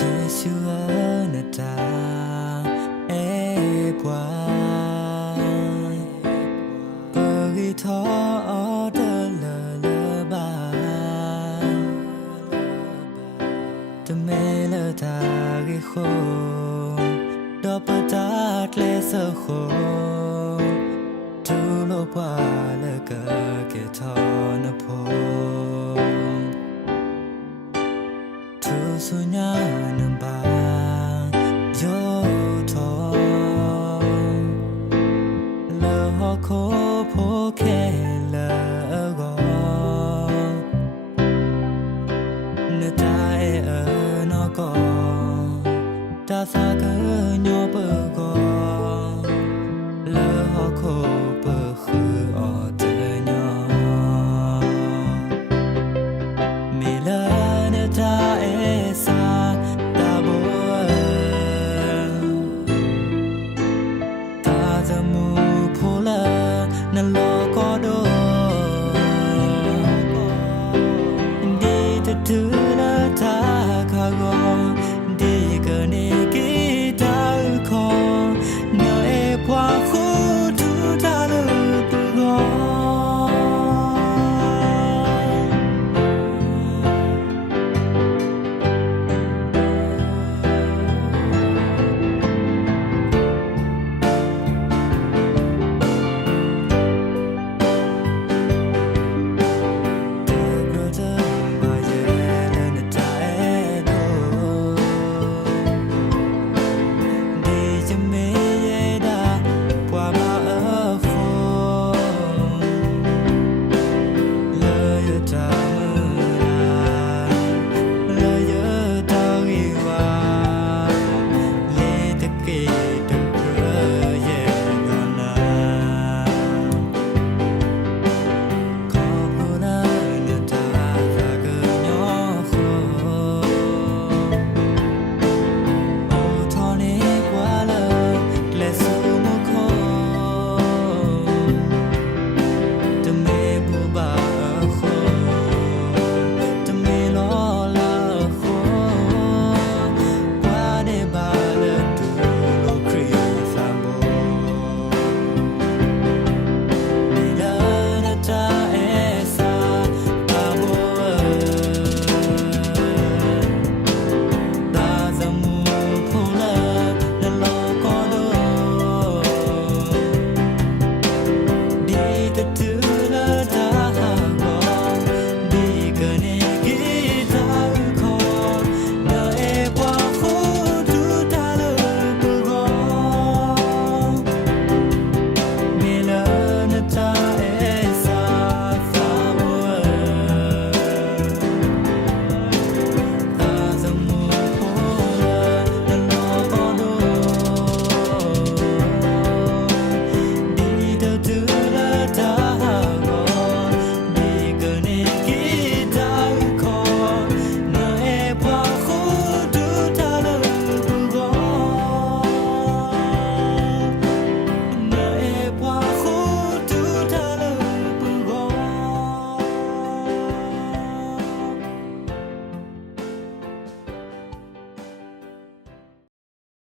Giêsu ở nơi ta e qua bagi tho ở lơ ba ta mê lơ ta ghi khô đó bắt ta lệ sơ khô tu lô qua lơ cờ kê tho nợ phô tu su nha nâng ba yo tho lơ ho khô phô kê lơ gò nơ ta e ở nó có ta